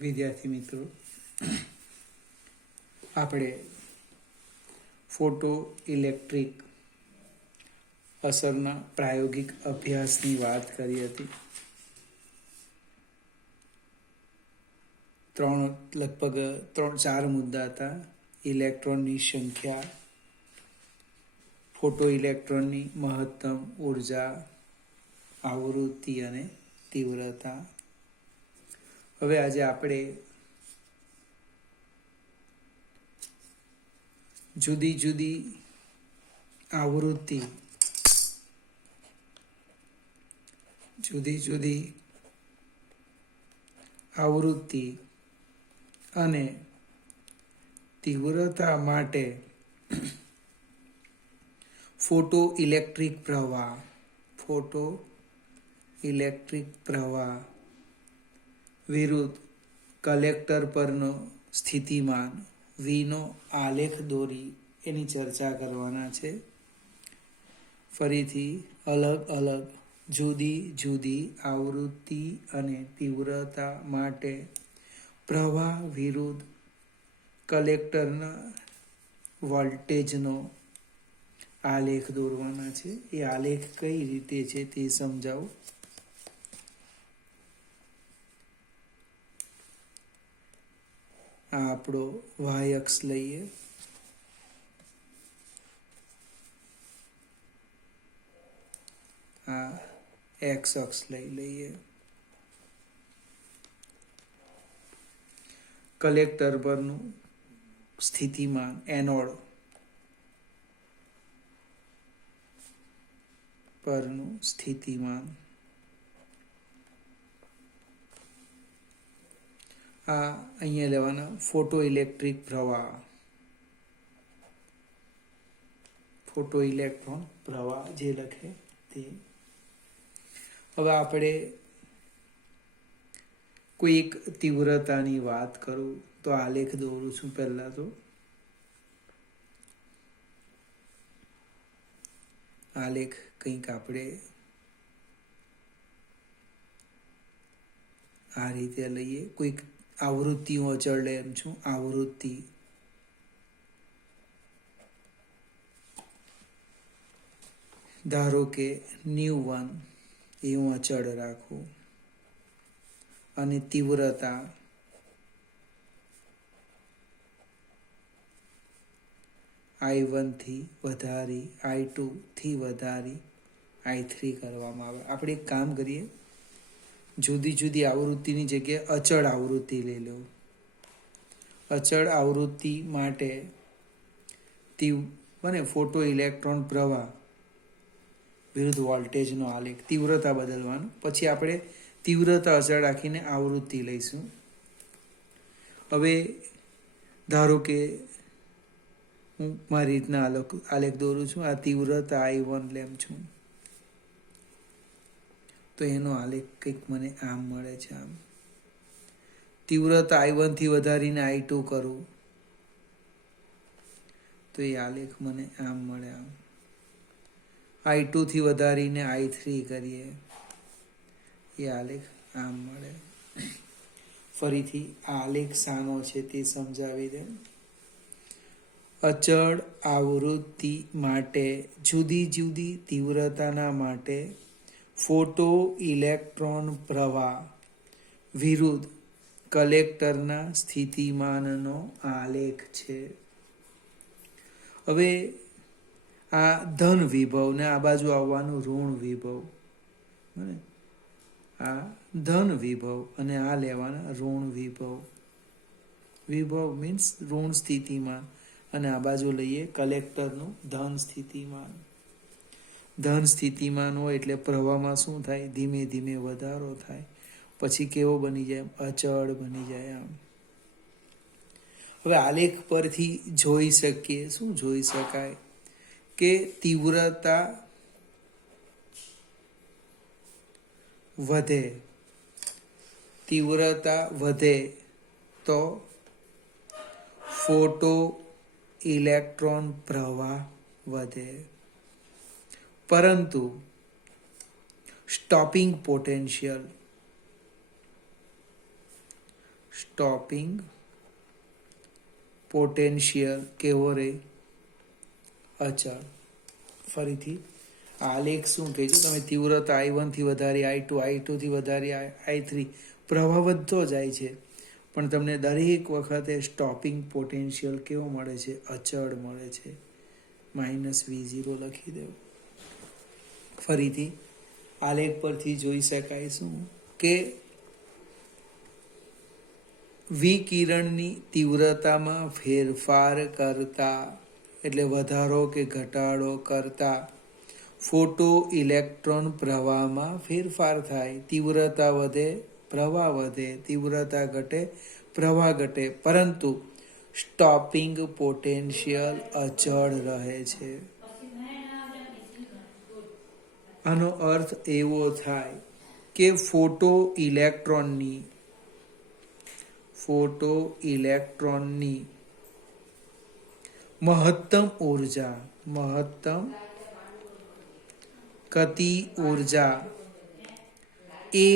વિદ્યાર્થી મિત્રો, આપણે ફોટો ઇલેક્ટ્રિક અસરના પ્રાયોગિક અભ્યાસની વાત કરી હતી. લગભગ 3-4 મુદ્દા હતા. ઇલેક્ટ્રોનની સંખ્યા, ફોટો ઇલેક્ટ્રોનની મહત્તમ ઉર્જા, આવૃત્તિ અને તીવ્રતા. હવે આજે આપણે જુદી જુદી આવૃત્તિ અને તીવ્રતા માટે ફોટો ઇલેક્ટ્રિક પ્રવાહ વિરુદ્ધ કલેક્ટર પરનો સ્થિતિમાન વીનો આલેખ દોરી એની ચર્ચા કરવાના છે. ફરીથી અલગ અલગ જુદી જુદી આવૃત્તિ અને તીવ્રતા માટે પ્રવાહ વિરુદ્ધ કલેક્ટરના વોલ્ટેજનો આલેખ દોરવાના છે. એ આલેખ કઈ રીતે છે તે સમજાવું. આ આપણો વાય અક્ષ લઈએ, આ એક્સ અક્ષ લઈએ. કલેક્ટર પરનું સ્થિતિમાન, એનોડ પરનું સ્થિતિમાન, આ અહીંયા લેવાના ફોટો ઇલેક્ટ્રિક પ્રવાહ, ફોટો ઇલેક્ટ્રોન પ્રવાહ જે લખે તે. હવે આપણે કોઈ એક તીવ્રતાની વાત કરું તો આલેખ દોરું છું. પહેલા તો આલેખ કંઈક આપણે આ રીતે લઈએ. કોઈક આવૃત્તિ હું અચળ લે એમ છું. આવૃત્તિ ધારો કે ν1 એ હું અચળ રાખું અને તીવ્રતા I1 થી વધારી, I2 થી વધારી, I3 કરવામાં આવે. આપણે એક કામ કરીએ, જુદી જુદી આવૃત્તિની જગ્યાએ અચળ આવૃત્તિ લઈ લો. અચળ આવૃત્તિ માટે ફોટો ઇલેક્ટ્રોન પ્રવાહ વિરુદ્ધ વોલ્ટેજનો આલેખ, તીવ્રતા બદલવાનો. પછી આપણે તીવ્રતા અચળ રાખીને આવૃત્તિ લઈશું. હવે ધારો કે હું મારી રીતના આલેખ દોરું છું. આ તીવ્રતા I1 લેમ છું તો એનો આલેખ કંઈક મને આમ મળે છે. આમ તીવ્રતા I1 થી વધારીને I2 કરું તો એ આલેખ મને આમ મળે. આમ I2 થી વધારીને I3 કરીએ એ આલેખ આમ મળે. ફરીથી આલેખ શાનો છે તે સમજાવી દે. અચળ આવૃત્તિ માટે જુદી જુદી તીવ્રતાના માટે ફોટો ઇલેક્ટ્રોન પ્રવાહ વિરુદ્ધ કલેક્ટરના સ્થિતિમાનનો આલેખ છે. હવે આ ધન વિભવ ને આ બાજુ આવવાનું ઋણ વિભવ, આ ધન વિભવ અને આ લેવાના ઋણ વિભવ. વિભવ મીન્સ ઋણ સ્થિતિમાન અને આ બાજુ લઈએ કલેક્ટરનું ધન સ્થિતિમાન. ધન સ્થિતિમાન હોય એટલે પ્રવાહમાં શું થાય? ધીમે ધીમે વધારો થાય. પછી કેવો બની જાય? અચળ બની જાય. આમ હવે આલેખ પરથી જોઈ શકીએ, શું જોઈ શકાય કે તીવ્રતા વધે તો ફોટો ઇલેક્ટ્રોન પ્રવાહ વધે, પરંતુ સ્ટોપિંગ પોટેન્શિયલ સ્ટોપિંગ પોટેન્શિયલ કેવો રહે? અચળ. ફરીથી આલેખ શું કહે છે? તમે તીવ્રતા I1 થી વધારી I2, I2 થી વધારી I3, પ્રવાહ વધતો જાય છે, પણ તમને દરેક વખતે સ્ટોપિંગ પોટેન્શિયલ કેવો મળે છે? અચળ મળે છે. -V0 લખી દેવું. ફરીથી આલેખ પરથી જોઈ શકાય શું કે વિકિરણની તીવ્રતામાં ફેરફાર કરતા, એટલે વધારો કે ઘટાડો કરતા ફોટો ઇલેક્ટ્રોન પ્રવાહમાં ફેરફાર થાય. તીવ્રતા વધે, પ્રવાહ વધે, તીવ્રતા ઘટે, પ્રવાહ ઘટે, પરંતુ સ્ટોપિંગ પોટેન્શિયલ અચળ રહે છે. આનો અર્થ એવો થાય કે ફોટો ઇલેક્ટ્રોનની મહત્તમ ગતિ ઉર્જા એ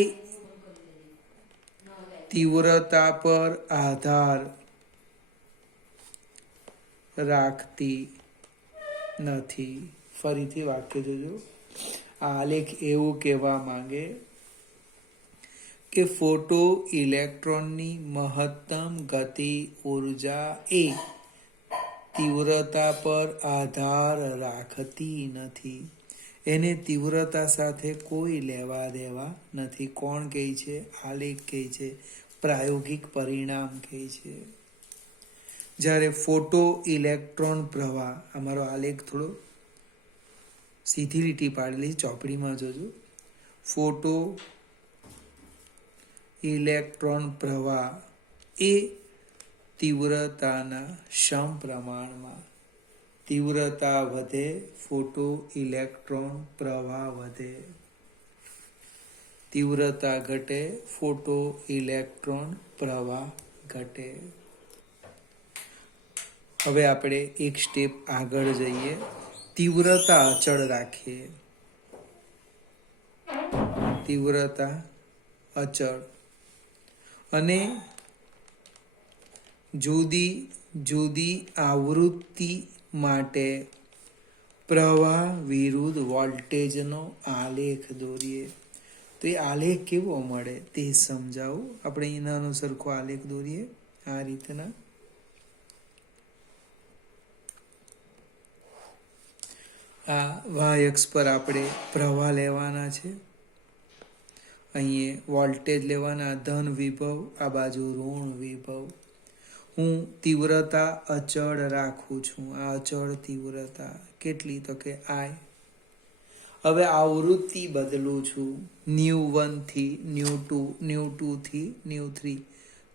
તીવ્રતા પર આધાર રાખતી નથી. ફરીથી વાક્ય જોજો. આ આલેખ એવું કહેવા માંગે કે ફોટો ઇલેક્ટ્રોનની મહત્તમ ગતિ ઉર્જા એ તીવ્રતા પર આધાર રાખતી નથી. એને તીવ્રતા સાથે કોઈ લેવા દેવા નથી. કોણ કહે છે? આલેખ કહે છે. પ્રાયોગિક પરિણામ કહે છે. જ્યારે ફોટો ઇલેક્ટ્રોન પ્રવાહ, અમારો આલેખ થોડો સીધી લીટી પાડેલી, ચોપડીમાં જોજો. ફોટો ઇલેક્ટ્રોન પ્રવાહ એ તીવ્રતાના સમપ્રમાણમાં. તીવ્રતા વધે, ફોટો ઇલેક્ટ્રોન પ્રવાહ વધે. તીવ્રતા ઘટે, ફોટો ઇલેક્ટ્રોન પ્રવાહ ઘટે. હવે આપણે એક સ્ટેપ આગળ જઈએ. તીવ્રતા અચળ રાખીએ. તીવ્રતા અચળ અને જુદી જુદી આવૃત્તિ માટે પ્રવાહ વિરુદ્ધ વોલ્ટેજનો આલેખ દોરીએ. તો એ આલેખ કેવો મળે તે સમજાવું. આપણે એનાનો સરખો આલેખ દોરીએ આ રીતના. આ વાય અક્ષ પર આપણે પ્રવાહ લેવાના છે, અહીંયા વોલ્ટેજ લેવાના, ધન વિભવ, આ બાજુ ઋણ વિભવ. હું તીવ્રતા અચળ રાખું છું. આ અચળ તીવ્રતા કેટલી? તો કે I. હવે આવૃત્તિ બદલું છું ν1 થી ν2, ν2 થી ν3.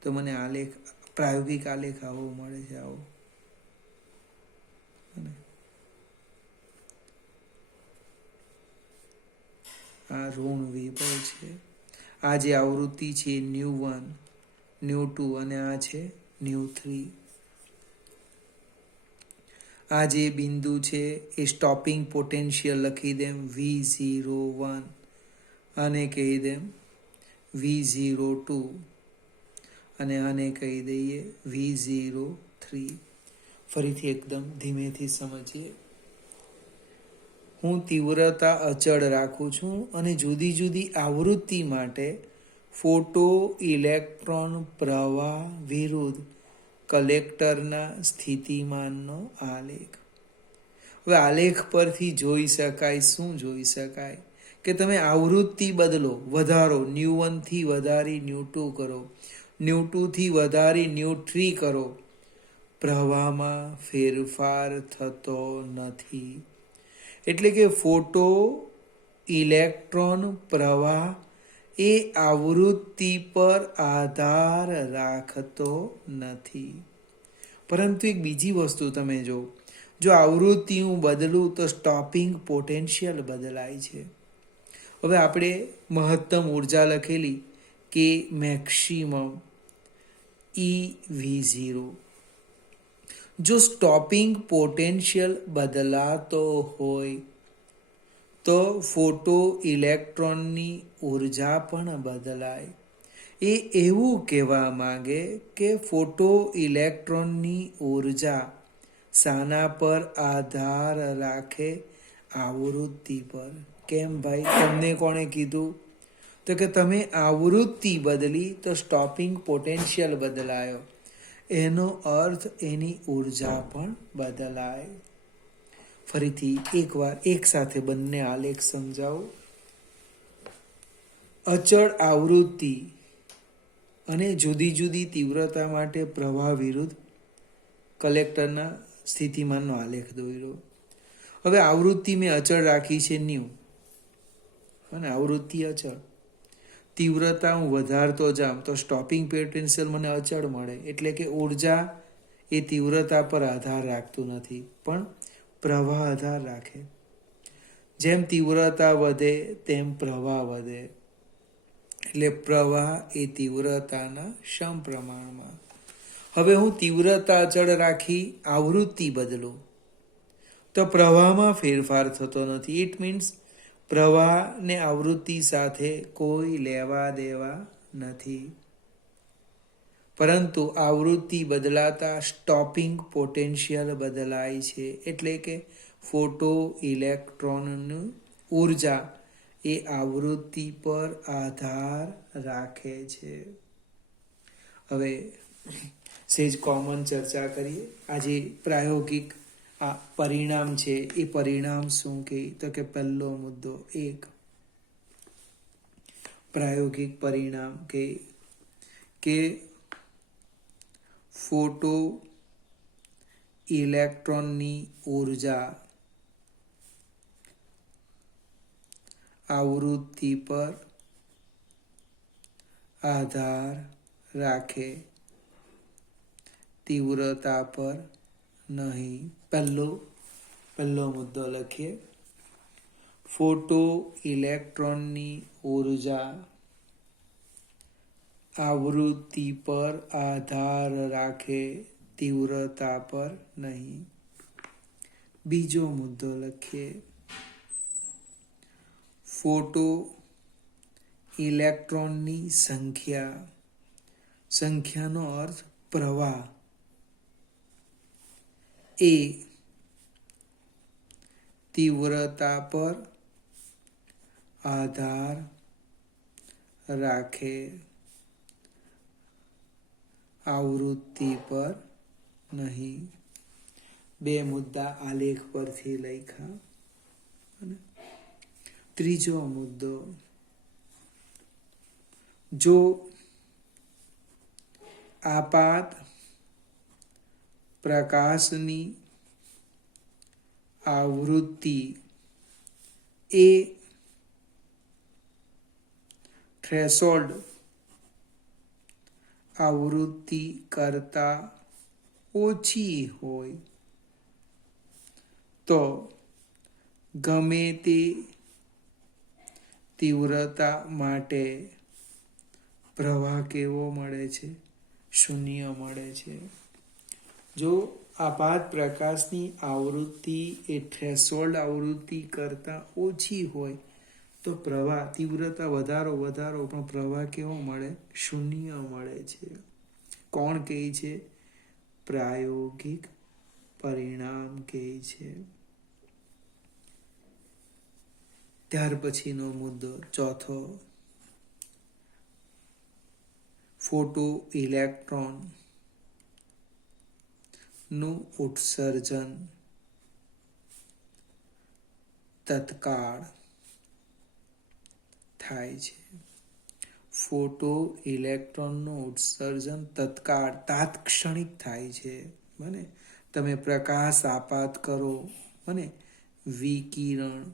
તો મને આલેખ, પ્રાયોગિક આલેખ આવો મળે છે. આવો આ ઋણ વિભવ છે. આ જે આવૃત્તિ છે ν1, ν2 અને આ છે ν3. આ જે બિંદુ છે એ સ્ટોપિંગ પોટેન્શિયલ લખી દેમ V01, આને કહી દેમ V02 અને આને કહી દઈએ V03. ફરીથી એકદમ ધીમેથી સમજીએ. હું તીવ્રતા અચળ રાખું છું અને જુદી જુદી આવૃત્તિ માટે ફોટો ઇલેક્ટ્રોન પ્રવાહ વિરુદ્ધ કલેક્ટરના સ્થિતિમાનનો આલેખ. હવે આલેખ પરથી જોઈ શકાય શું? જોઈ શકાય કે તમે આવૃત્તિ બદલો, વધારો, ν1 થી વધારી ν2 કરો, ν2 થી વધારી ν3 કરો, પ્રવાહમાં ફેરફાર થતો નથી. એટલે કે ફોટો ઇલેક્ટ્રોન પ્રવાહ એ આવૃત્તિ પર આધાર રાખતો નથી. પરંતુ એક બીજી વસ્તુ તમે જો આવૃત્તિ હું બદલું તો સ્ટોપિંગ પોટેન્શિયલ બદલાય છે. હવે આપણે મહત્તમ ઉર્જા લખેલી કે મેક્સિમમ EV0. જો સ્ટોપિંગ પોટેન્શિયલ બદલાતો હોય તો ફોટો ઇલેક્ટ્રોનની ઉર્જા પણ બદલાય. એ એવું કહેવા માંગે કે ફોટો ઇલેક્ટ્રોનની ઉર્જા શાના પર આધાર રાખે? આવૃત્તિ પર. કેમ ભાઈ, તમને કોણે કીધું? તો કે તમે આવૃત્તિ બદલી તો સ્ટોપિંગ પોટેન્શિયલ બદલાયો, એનો અર્થ એની ઉર્જા પણ બદલાય. ફરીથી એકવાર એક સાથે બંને આલેખ સમજાવો. અચળ આવૃત્તિ અને જુદી જુદી તીવ્રતા માટે પ્રવાહ વિરુદ્ધ કલેક્ટરના સ્થિતિમાનનો આલેખ દોર્યો. હવે આવૃત્તિ મેં અચળ રાખી છે ન્યુ, અને આવૃત્તિ અચળ. તીવ્રતા હું વધારતો જામ તો સ્ટોપિંગ પોટેન્શિયલ મને અચળ મળે. એટલે કે ઉર્જા એ તીવ્રતા પર આધાર રાખતું નથી, પણ પ્રવાહ આધાર રાખે. જેમ તીવ્રતા વધે તેમ પ્રવાહ વધે. એટલે પ્રવાહ એ તીવ્રતાના સમપ્રમાણમાં. હવે હું તીવ્રતા અચળ રાખી આવૃત્તિ બદલું તો પ્રવાહમાં ફેરફાર થતો નથી. ઇટ મીન્સ પ્રવાહ ને આવૃત્તિ સાથે કોઈ લેવા દેવા નથી, પરંતુ આવૃત્તિ બદલાતા સ્ટોપિંગ પોટેન્શિયલ બદલાય છે. એટલે કે ફોટો ઇલેક્ટ્રોનની ઉર્જા એ આવૃત્તિ પર આધાર રાખે છે. હવે સેજ કોમન ચર્ચા કરીએ. આજે પ્રાયોગિક આ પરિણામ છે, એ પરિણામ શું કહે? તો કે પહેલો મુદ્દો, એક પ્રાયોગિક પરિણામ કે ફોટો ઇલેક્ટ્રોનની ઉર્જા આવૃત્તિ પર આધાર રાખે, તીવ્રતા પર નહીં. પહેલો મુદ્દો લખીએ. ફોટો ઇલેક્ટ્રોનની ઉર્જા આવૃત્તિ પર આધાર રાખે, તીવ્રતા પર નહીં. બીજો મુદ્દો લખીએ. ફોટો ઇલેક્ટ્રોનની સંખ્યાનો અર્થ પ્રવાહ, એ તીવ્રતા પર આધાર રાખે, આવૃત્તિ પર નહીં. બે મુદ્દા આલેખ પરથી લખ્યા. ત્રીજો મુદ્દો, જો આપાત પ્રકાશની આવૃત્તિ એ થ્રેશોલ્ડ આવૃત્તિ કરતા ઓછી હોય તો ગમે તે તીવ્રતા માટે પ્રવાહ કેવો મળે છે? શૂન્ય મળે છે. જો આપાત પ્રકાશની આવૃત્તિ એ થ્રેશોલ્ડ આવૃત્તિ કરતા ઓછી હોય તો પ્રવાહ તીવ્રતા વધારો પણ પ્રવાહ કેવો મળે? શૂન્ય મળે છે. કોણ કહે છે? પ્રાયોગિક પરિણામ કહે છે. ત્યાર પછીનો મુદ્દો ચોથો, ફોટો ઇલેક્ટ્રોન નું ઉત્સર્જન તત્કાળ થાય છે. ફોટો ઇલેક્ટ્રોનનું ઉત્સર્જન તાત્ક્ષણિક થાય છે. બને તમે પ્રકાશ આપાત કરો, બને વિકિરણ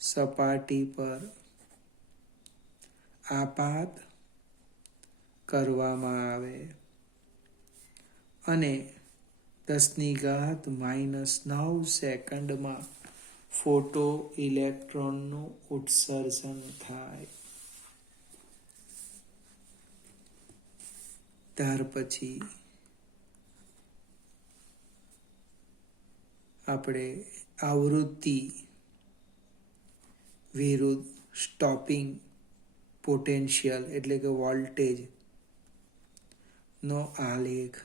સપાટી પર આપાત કરવામાં આવે અને 10⁻⁹ સેકન્ડમાં ફોટો ઇલેક્ટ્રોનનું ઉત્સર્જન થાય. ત્યાર પછી આપણે આવૃત્તિ વિરુદ્ધ સ્ટોપિંગ પોટેન્શિયલ એટલે કે વોલ્ટેજ નો આલેખ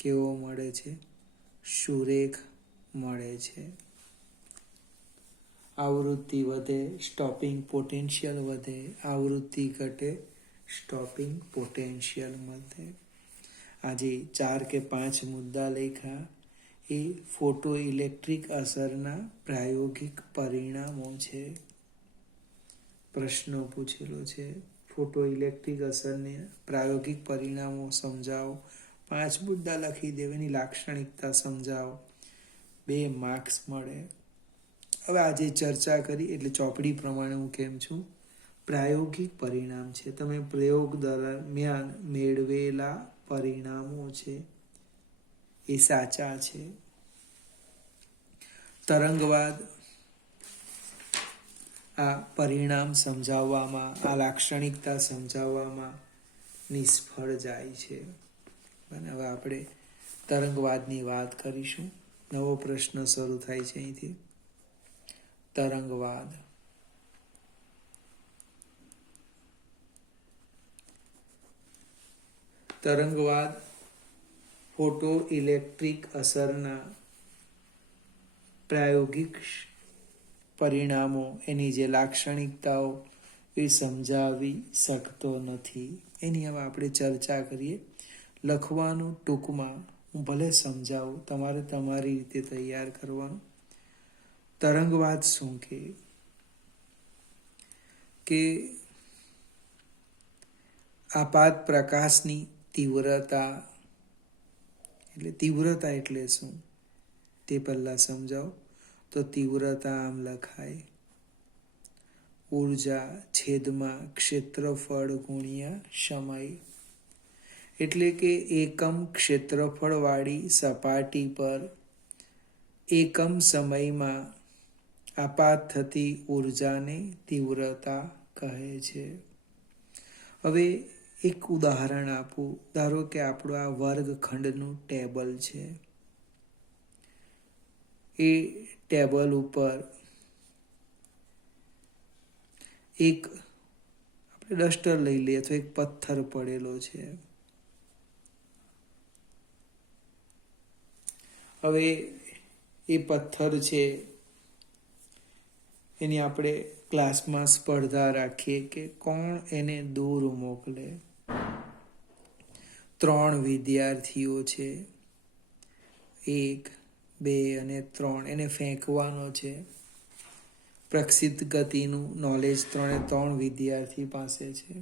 કેવો મળે છે? સુરેખ મળે છે. આવૃત્તિ વધે, સ્ટોપિંગ પોટેન્શિયલ વધે, આવૃત્તિ ઘટે, સ્ટોપિંગ પોટેન્શિયલ વધે. આજે 4 કે 5 મુદ્દા લખ્યા એ ફોટો ઇલેક્ટ્રિક અસરના પ્રાયોગિક પરિણામો છે. પ્રશ્નો પૂછેલો છે, ફોટો ઇલેક્ટ્રિક અસરને પ્રાયોગિક પરિણામો સમજાવો. 5 મુદ્દા લખી દેવાની, લાક્ષણિકતા સમજાવો. 2 માર્ક્સ મળે. હવે આજે ચર્ચા કરી એટલે ચોપડી પ્રમાણે હું કેમ છું, પ્રાયોગિક પરિણામ છે. તમે પ્રયોગ દરમિયાન મેળવેલા પરિણામો છે એ સાચા છે. તરંગવાદ આ પરિણામ સમજાવવામાં, આ લાક્ષણિકતા સમજાવવામાં નિષ્ફળ જાય છે. અને હવે આપણે તરંગવાદની વાત કરીશું. નવો પ્રશ્ન શરૂ થાય છે અહીંથી. તરંગવાદ. તરંગવાદ ફોટો ઇલેક્ટ્રિક અસરના પ્રાયોગિક પરિણામો, એની જે લાક્ષણિકતાઓ એ સમજાવી શકતો નથી. એની હવે આપણે ચર્ચા કરીએ. લખવાનું ટૂંકમાં, હું ભલે સમજાવું, તમારે તમારી રીતે તૈયાર કરવાનું. તરંગવાદ શું કે આપાત પ્રકાશની તીવ્રતા, એટલે તીવ્રતા એટલે શું તે પહેલા સમજાવો. તો તીવ્રતા આમ લખાય, ઉર્જા છેદમાં ક્ષેત્રફળ ગુણ્યા સમય. એટલે કે એકમ ક્ષેત્રફળવાળી સપાટી પર એકમ સમયમાં આપાત થતી ઉર્જાને તીવ્રતા કહે છે. હવે એક ઉદાહરણ આપું. ધારો કે આપણું આ વર્ગખંડનું ટેબલ છે. એ ટેબલ ઉપર એક આપણે ડસ્ટર લઈ લઈએ તો એક પથ્થર પડેલો છે. હવે એ પથ્થર છે એની આપણે ક્લાસમાં સ્પર્ધા રાખીએ કે કોણ એને દૂર મોકલે. 3 વિદ્યાર્થીઓ છે, 1, 2 અને 3. એને ફેંકવાનો છે. પ્રક્ષિપ્ત ગતિનું નોલેજ 3 વિદ્યાર્થી પાસે છે.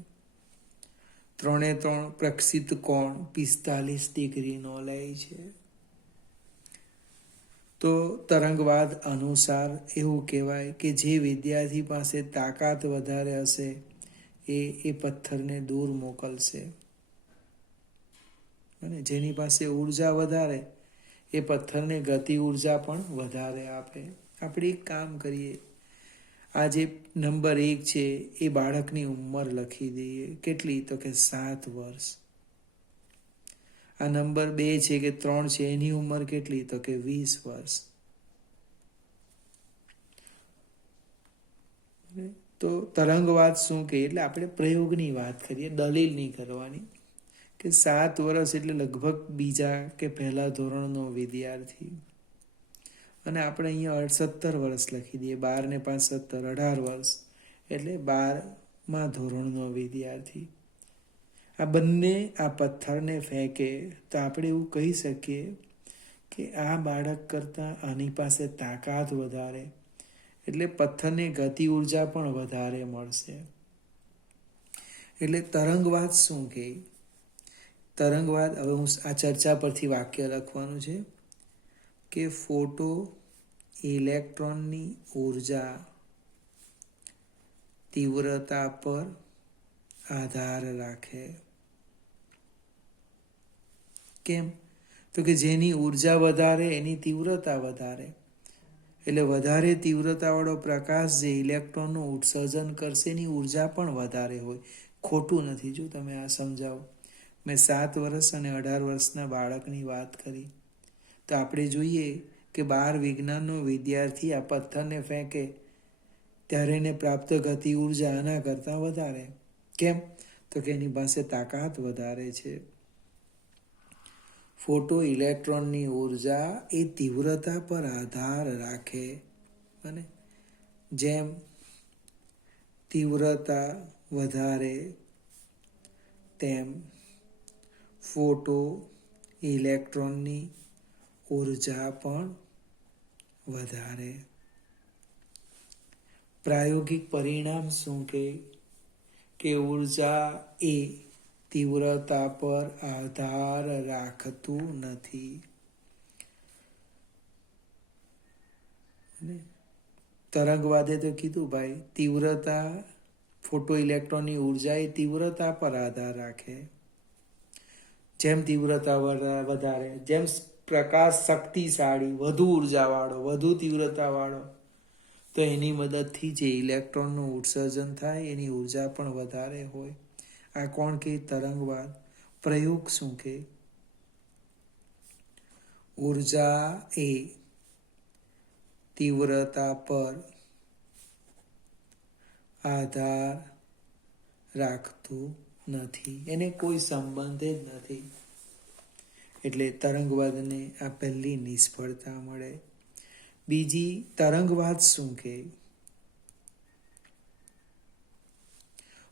3 પ્રક્ષિપ્ત કોણ 45 ડિગ્રીનો લે છે. તો તરંગવાદ અનુસાર એવું કહેવાય કે જે વિદ્યાર્થી પાસે તાકાત વધારે હશે એ પથ્થરને દૂર મોકલશે, અને જેની પાસે ઉર્જા વધારે એ પથ્થરને ગતિ ઉર્જા પણ વધારે આપે. આપણે એક કામ કરીએ, આ જે નંબર 1 છે એ બાળકની ઉંમર લખી દઈએ. કેટલી? તો કે 7 વર્ષ. આ નંબર 2 છે કે 3 છે, એની ઉંમર કેટલી? તો કે 20 વર્ષ. તો તરંગવાદ શું કે, એટલે આપણે પ્રયોગની વાત કરીએ, દલીલ નહીં કરવાની. કે 7 વર્ષ એટલે લગભગ બીજા કે પહેલા ધોરણનો વિદ્યાર્થી. અને આપણે અહીંયા 17 વર્ષ લખી દઈએ. 12 ને 5 17, 18 વર્ષ એટલે 12મા ધોરણનો વિદ્યાર્થી. આ બંને આ પથ્થરને ફેંકે તો આપણે એવું કહી શકીએ કે આ બાળક કરતાં આની પાસે તાકાત વધારે, એટલે પથ્થરને ગતિ ઉર્જા પણ વધારે મળશે. એટલે તરંગવાદ શું કે, તરંગવાદ, હવે હું આ ચર્ચા પરથી વાક્ય લખવાનું છે કે ફોટો ઇલેક્ટ્રોનની ઉર્જા તીવ્રતા પર આધાર રાખે. કેમ? તો કે જેની ઉર્જા વધારે એની તીવ્રતા વધારે. એટલે વધારે તીવ્રતાવાળો પ્રકાશ જે ઇલેક્ટ્રોનનું ઉત્સર્જન કરશે એની ઉર્જા પણ વધારે હોય. ખોટું નથી. જો તમે આ સમજાવો. મેં 7 વર્ષ અને 18 વર્ષના બાળકની વાત કરી. તો આપણે જોઈએ કે 12 વિજ્ઞાનનો વિદ્યાર્થી આ પથ્થરને ફેંકે ત્યારે એને પ્રાપ્ત ગતિ ઉર્જા આના કરતાં વધારે. કેમ? તો કે એની પાસે તાકાત વધારે છે. ફોટો ઇલેક્ટ્રોનની ઉર્જા એ તીવ્રતા પર આધાર રાખે. અને જેમ તીવ્રતા વધારે તેમ ફોટો ઇલેક્ટ્રોનની ઉર્જા પણ વધારે. પ્રાયોગિક પરિણામ શું કે ઉર્જા એ તીવ્રતા પર આધાર રાખતું નથી. તરંગવાદે તો કીધું ભાઈ, તીવ્રતા ફોટો ઇલેક્ટ્રોનની ઉર્જા એ તીવ્રતા પર આધાર રાખે. જેમ તીવ્રતા વધારે, જેમ પ્રકાશ શક્તિશાળી, વધુ ઉર્જાવાળો, વધુ તીવ્રતાવાળો, તો એની મદદથી જે ઇલેક્ટ્રોનનું ઉત્સર્જન થાય એની ઉર્જા પણ વધારે હોય. આ કોણ કે? તરંગવાદ. પ્રયોગ શું કે? ઉર્જા એ તીવ્રતા પર આધાર રાખતું નથી, એને કોઈ સંબંધ જ નથી. એટલે તરંગવાદને આ પહેલી નિષ્ફળતા મળે. બીજી, તરંગવાદ શું કે?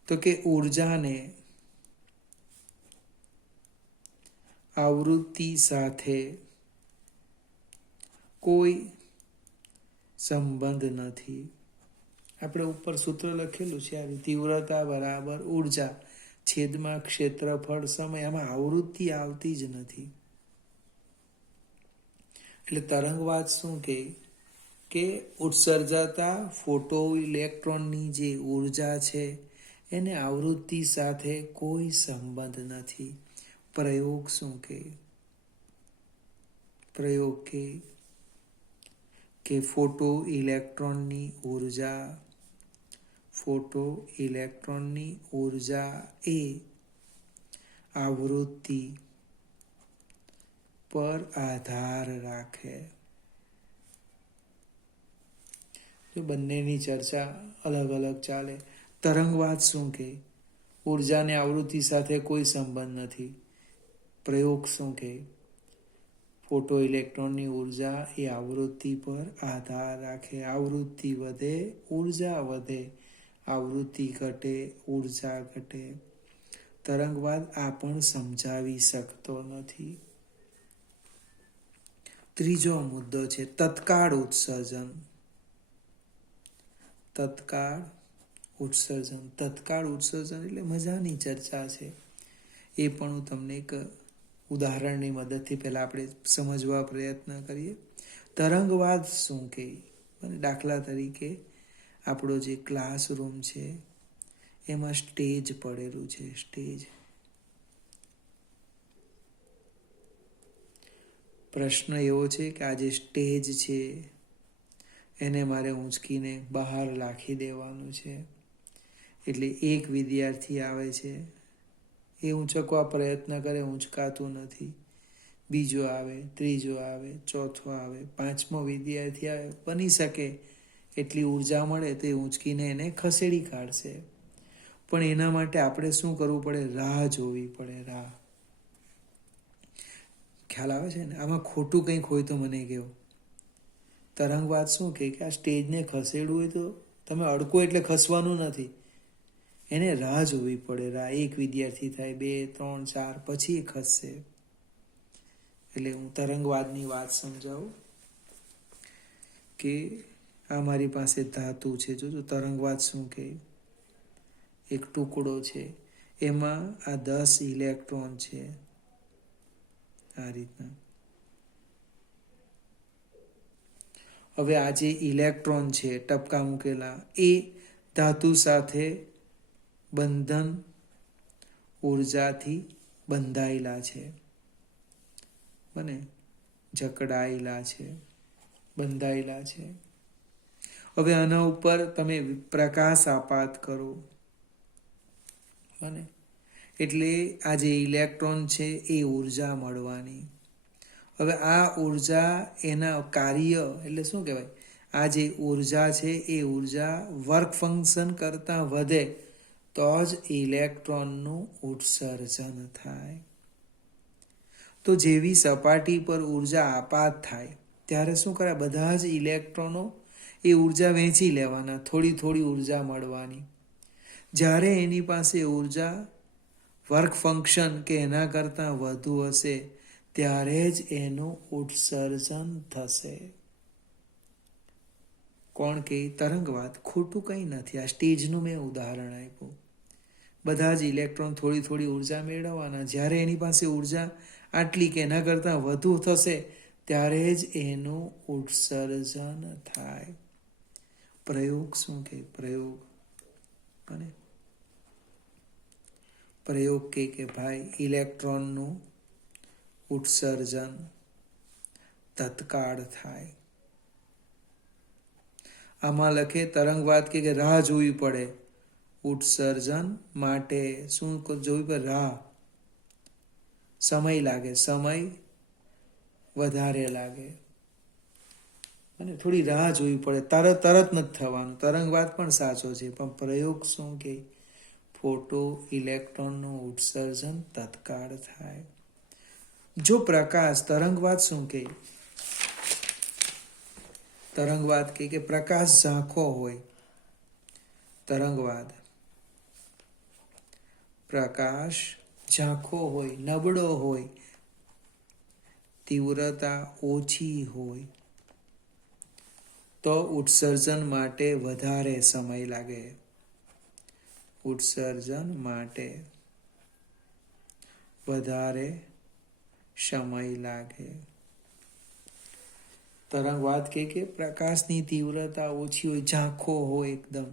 તો કે ઉર્જાને આવૃત્તિ સાથે કોઈ સંબંધ નથી. આપણે ઉપર સૂત્ર લખેલું છે, તીવ્રતા બરાબર ઉર્જા છેદમાં ક્ષેત્રફળ સમય. આમાં આવૃત્તિ આવતી જ નથી. એટલે તરંગવાદ શું કે ઉત્સર્જાતા ફોટો ઇલેક્ટ્રોનની જે ઉર્જા છે એને આવૃત્તિ સાથે કોઈ સંબંધ નથી. પ્રયોગ શું કે? પ્રયોગ કે ફોટો ઇલેક્ટ્રોનની ઉર્જા એ આવૃત્તિ પર આધાર રાખે. જો બંનેની ચર્ચા અલગ અલગ ચાલે. તરંગવાદ શું કે? ઉર્જાને આવૃત્તિ સાથે કોઈ સંબંધ નથી. પ્રયોગ શું કે? ફોટો ઇલેક્ટ્રોનની ઉર્જા એ આવૃત્તિ પર આધાર રાખે. આવૃત્તિ વધે, ઉર્જા વધે. આવૃત્તિ ઘટે, ઉર્જા ઘટે. તરંગવાદ આ પણ સમજાવી શકતો નથી. ત્રીજો મુદ્દો છે તત્કાળ ઉત્સર્જન. તત્કાળ ઉત્સર્જન એટલે મજાની ચર્ચા છે. એ પણ હું તમને એક ઉદાહરણની મદદથી પહેલા આપણે સમજવા પ્રયત્ન કરીએ. તરંગવાદ શું કે? દાખલા તરીકે આપણો જે ક્લાસરૂમ છે એમાં સ્ટેજ પડેલું છે. સ્ટેજ. પ્રશ્ન એવો છે કે આ જે સ્ટેજ છે એને મારે ઊંચકીને બહાર રાખી દેવાનું છે. એટલે એક વિદ્યાર્થી આવે છે, એ ઊંચકવા પ્રયત્ન કરે, ઊંચકાતું નથી. બીજો આવે, ત્રીજો આવે, ચોથો આવે, પાંચમો વિદ્યાર્થી આવે. બની શકે એટલી ઉર્જા મળે તો એ ઊંચકીને એને ખસેડી કાઢશે. પણ એના માટે આપણે શું કરવું પડે? રાહ જોવી પડે. રાહ. ખ્યાલ આવે છે ને? આમાં ખોટું કંઈક હોય તો મને કહો. તરંગવાદ શું કે આ સ્ટેજને ખસેડવું હોય તો તમે અડકો એટલે ખસવાનું નથી, એને રાહ જોવી પડે. રાહ. એક વિદ્યાર્થી થાય, 2, 3, 4, પછી એ ખસશે. એટલે હું તરંગવાદની વાત સમજાવું કે આ મારી પાસે ધાતુ છે. જોજો તરંગવાદ શું કે એક ટુકડો છે, એમાં આ 10 ઇલેક્ટ્રોન છે. આ રીતના. હવે આ જે ઇલેક્ટ્રોન છે ટપકા મૂકેલા, એ ધાતુ સાથે બંધન ઉર્જાથી બંધાયેલા છે. બને જકડાયેલા છે, બંધાયેલા છે. હવે આના ઉપર તમે પ્રકાશ આપાત કરો, બને એટલે આ જે ઇલેક્ટ્રોન છે એ ઉર્જા મળવાની. હવે આ ઉર્જા એના કાર્ય એટલે શું કહેવાય? આ જે ઉર્જા છે એ ઉર્જા વર્ક ફંક્શન કરતાં વધે તો જ ઇલેક્ટ્રોનનું ઉત્સર્જન થાય. તો જેવી સપાટી પર ઉર્જા આપાત થાય ત્યારે શું કરે, બધા જ ઇલેક્ટ્રોનો એ ઉર્જા વહેંચી લેવાના, થોડી થોડી ઉર્જા મળવાની. જ્યારે એની પાસે ઉર્જા વર્ક ફંક્શન કે એના કરતાં વધુ હશે ત્યારે જ એનું ઉત્સર્જન થશે. કોણ કે તરંગવાદ, ખોટું કંઈ નથી. આ સ્ટેજનું મેં ઉદાહરણ આપ્યું. બધા જ ઇલેક્ટ્રોન થોડી થોડી ઉર્જા મેળવવાના, જ્યારે એની પાસે ઉર્જા આટલી કે એના કરતાં વધુ થશે ત્યારે જ એનું ઉત્સર્જન થાય. પ્રયોગ શું કે પ્રયોગ, અને પ્રયોગ કે ભાઈ ઇલેક્ટ્રોનનું ઉત્સર્જન તત્કાળ થાય. આમાં લખે તરંગવાદ કે રાહ જોવી પડે ઉત્સર્જન માટે. શું જોવી પડે? રાહ, સમય લાગે, સમય વધારે લાગે અને થોડી રાહ જોવી પડે. તરત નથી થવાનું. તરંગવાદ પણ સાચો છે, પણ પ્રયોગ શું કે ફોટો ઇલેક્ટ્રોનનું ઉત્સર્જન તત્કાળ થાય. જો પ્રકાશ, તરંગવાદ શું કે તરંગવાદ કે પ્રકાશ ઝાંખો હોય, તરંગવાદ પ્રકાશ ઝાંખો હોય, નબળો હોય, તીવ્રતા ઓછી હોય તો ઉત્સર્જન માટે વધારે સમય લાગે. ઉત્સર્જન માટે વધારે સમય લાગે. તરંગવાદ કે પ્રકાશની તીવ્રતા ઓછી હોય, ઝાંખો હોય એકદમ,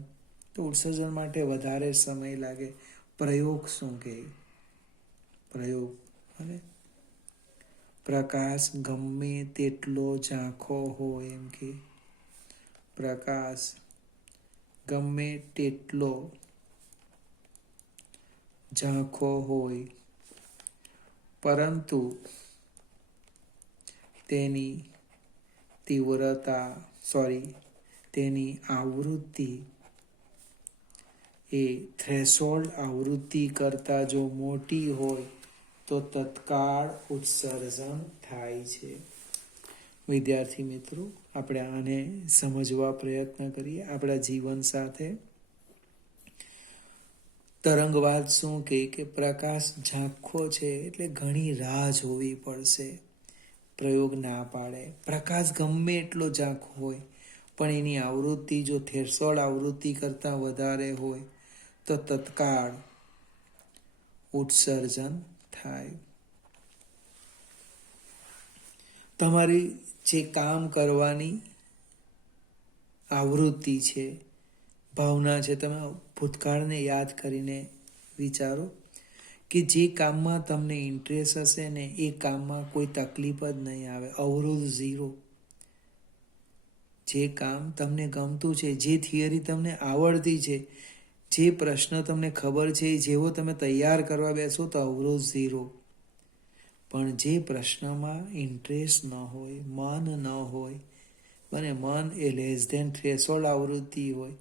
તો ઉત્સર્જન માટે વધારે સમય લાગે. પ્રયોગ શું કે પ્રયોગ, અને પ્રકાશ ગમે તેટલો ઝાંખો હોય, એમ કે પ્રકાશ ગમે તેટલો ઝાંખો હોય પરંતુ તેની તેની આવૃત્તિ એ થ્રેશોલ્ડ આવૃત્તિ કરતાં જો મોટી હોય તો તત્કાળ ઉત્સર્જન થાય છે. વિદ્યાર્થી મિત્રો, આપણે આને સમજવા પ્રયત્ન કરીએ આપણા જીવન સાથે. તરંગવાદ શું કે પ્રકાશ ઝાંખો છે એટલે ઘણી રાહ જોવી પડશે. પ્રયોગ ના પાડે. પ્રકાશ ગમે એટલો ઝાંખો હોય પણ એની આવૃત્તિ જો થ્રેશોલ્ડ આવૃત્તિ કરતાં વધારે હોય તો તત્કાળ ઉત્સર્જન થાય. તમારી જે કામ કરવાની આવૃત્તિ છે, ભાવના છે, તમે ભૂતકાળને યાદ કરીને વિચારો કે જે કામમાં તમને ઇન્ટરેસ્ટ હશે ને એ કામમાં કોઈ તકલીફ જ નહીં આવે, અવરોધ ઝીરો. જે કામ તમને ગમતું છે, જે થિયરી તમને આવડતી છે, જે પ્રશ્ન તમને ખબર છે, જેવો તમે તૈયાર કરવા બેસો તો અવરોધ ઝીરો. પણ જે પ્રશ્નમાં ઇન્ટરેસ્ટ ન હોય, મન ન હોય, અને મન એ લેસ ધેન થ્રેશોલ્ડ આવૃત્તિ હોય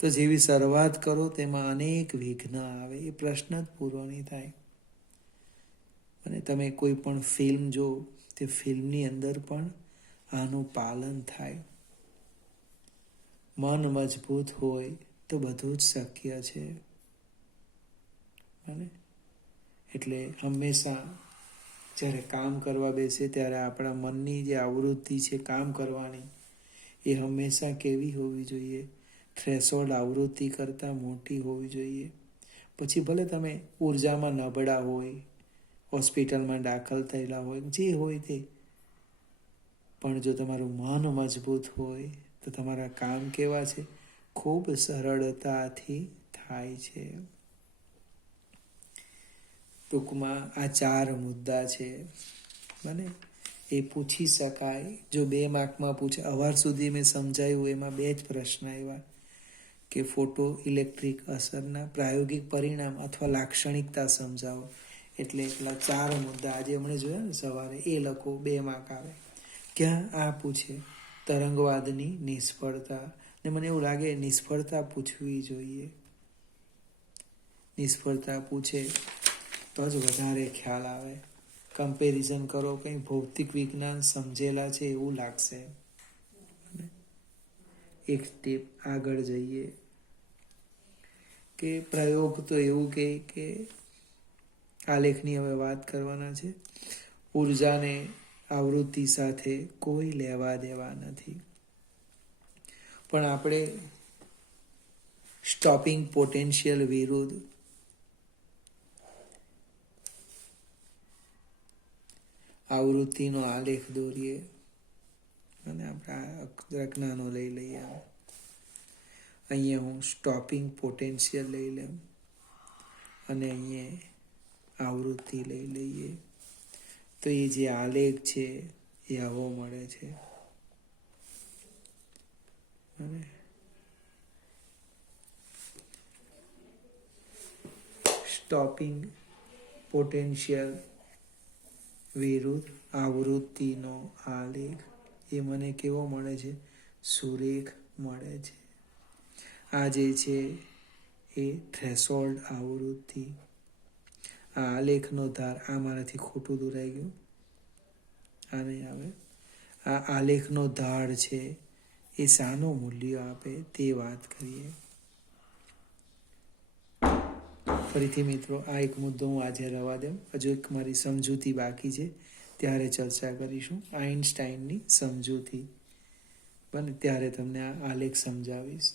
તો જેવી શરૂઆત કરો તેમાં અનેક વિઘ્ન આવે, એ પ્રશ્ન જ પૂરો નહીં થાય. અને તમે કોઈ પણ ફિલ્મ જો, તે ફિલ્મની અંદર પણ આનું પાલન થાય. મન મજબૂત હોય તો બધું જ શક્ય છે. એટલે હંમેશા જ્યારે કામ કરવા બેસે ત્યારે આપણા મનની જે આવૃત્તિ છે કામ કરવાની, એ હંમેશા કેવી હોવી જોઈએ? થ્રેશોલ્ડ આવૃત્તિ કરતાં મોટી હોવી જોઈએ. પછી ભલે તમે ઉર્જામાં નબળા હોય, હોસ્પિટલમાં દાખલ થયેલા હોય, જે હોય તે, પણ જો તમારું મન મજબૂત હોય તો તમારા કામ કેવા છે? ખૂબ સરળતાથી થાય છે. ટૂંકમાં આ 4 મુદ્દા છે, બને એ પૂછી શકાય. જો 2 માર્કમાં પૂછે, અવાર સુધી મેં સમજાયું એમાં 2 જ પ્રશ્ન આવ્યા કે ફોટો ઇલેક્ટ્રિક અસરના પ્રાયોગિક પરિણામ અથવા લાક્ષણિકતા સમજાવો. એટલે એટલા 4 મુદ્દા આજે હમણાં જોયા ને સવારે, એ લખો, 2 માર્ક આવે. ક્યાં આ પૂછે તરંગવાદની નિષ્ફળતા. ને મને એવું લાગે નિષ્ફળતા પૂછવી જોઈએ. નિષ્ફળતા પૂછે તો જ વધારે ખ્યાલ આવે. કમ્પેરિઝન કરો, કંઈ ભૌતિક વિજ્ઞાન સમજેલા છે એવું લાગશે. એક સ્ટેપ આગળ જઈએ કે પ્રયોગ તો એવું કે આલેખની હવે વાત કરવાના છે. ઉર્જાને આવૃત્તિ સાથે કોઈ લેવા દેવા નથી, પણ આપણે સ્ટોપિંગ પોટેન્શિયલ વિરુદ્ધ આવૃત્તિનો આલેખ દોરીએ અને આપણા જ્ઞાનો લઈ લઈએ. અહીંયા હું સ્ટોપિંગ પોટેન્શિયલ લઈ લઉં અને અહીંયા આવૃત્તિ લઈ લઈએ તો એ જે આલેખ છે એ આવો મળે છે. અને સ્ટોપિંગ પોટેન્શિયલ વિરુદ્ધ આવૃત્તિનો આલેખ એ મને કેવો મળે છે? સુરેખ મળે છે. આ જે છે એ થ્રેશોલ્ડ આવૃત્તિ. આ આલેખનો ધાર, આ મારાથી ખોટું દોરાઈ ગયું, આ નહીં આવે. આ આલેખનો ધાર છે એ શાનું મૂલ્ય આપે તે વાત કરીએ. ફરીથી મિત્રો, આ એક મુદ્દો હું આજે રવા દઉં. હજુ એક મારી સમજૂતી બાકી છે, ત્યારે ચર્ચા કરીશું. આઇન્સ્ટાઈનની સમજૂતી બને ત્યારે તમને આ આલેખ સમજાવીશ.